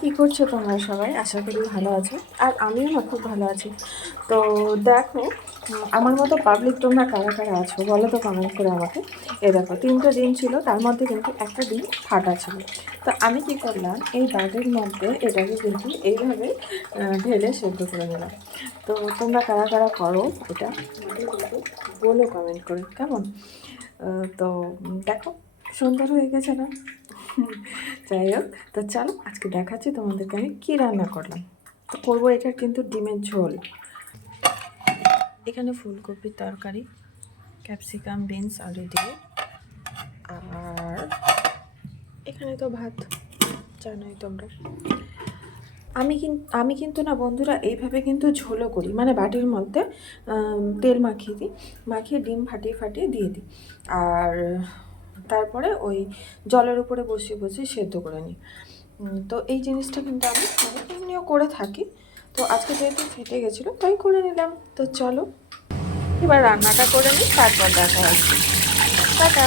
কী করছো তোমরা সবাই? আশা করি ভালো আছো, আর আমিও না খুব ভালো আছি। তো দেখো, আমার মতো পাবলিক তোমরা কারা কারা আছো বলো তো কমেন্ট করে আমাকে। দেখো, 3টে ডিম ছিল, তার মধ্যে কিন্তু একটা ডিম ফাটা ছিল। তো আমি কি করলাম, এই বাটির মধ্যে এটাকে কিন্তু এইভাবে ঢেলে সেদ্ধ করে নিলাম। তো তোমরা কারা কারা করো এটা আমাকে কিন্তু বলো কমেন্ট করে, কেমন? তো দেখো, সুন্দর হয়ে গেছে না? যাই হোক, তো চলো আজকে দেখাচ্ছি তোমাদেরকে আমি কী রান্না করলাম। তো করবো এটার কিন্তু ডিমের ঝোল। এখানে ফুলকপির তরকারি, ক্যাপসিকাম, বিনস, আলু দিয়ে, আর এখানে তো ভাত, জানোই তোমরা। আমি কিন্তু না বন্ধুরা এইভাবে কিন্তু ঝোলও করি, মানে বাটির মধ্যে তেল মাখিয়ে দিই, মাখিয়ে ডিম ফাটিয়ে ফাটিয়ে দিয়ে দিই, আর তারপরে ওই জলের উপরে বসিয়ে বসিয়ে সেদ্ধ করে নিই। তো এই জিনিসটা কিন্তু আমি এমনিও করে থাকি। তো আজকে যেহেতু ফেটে গেছিলো তাই করে নিলাম। তো চলো এবার রান্নাটা করে নিই, তারপর দেখা হচ্ছে। টাটা।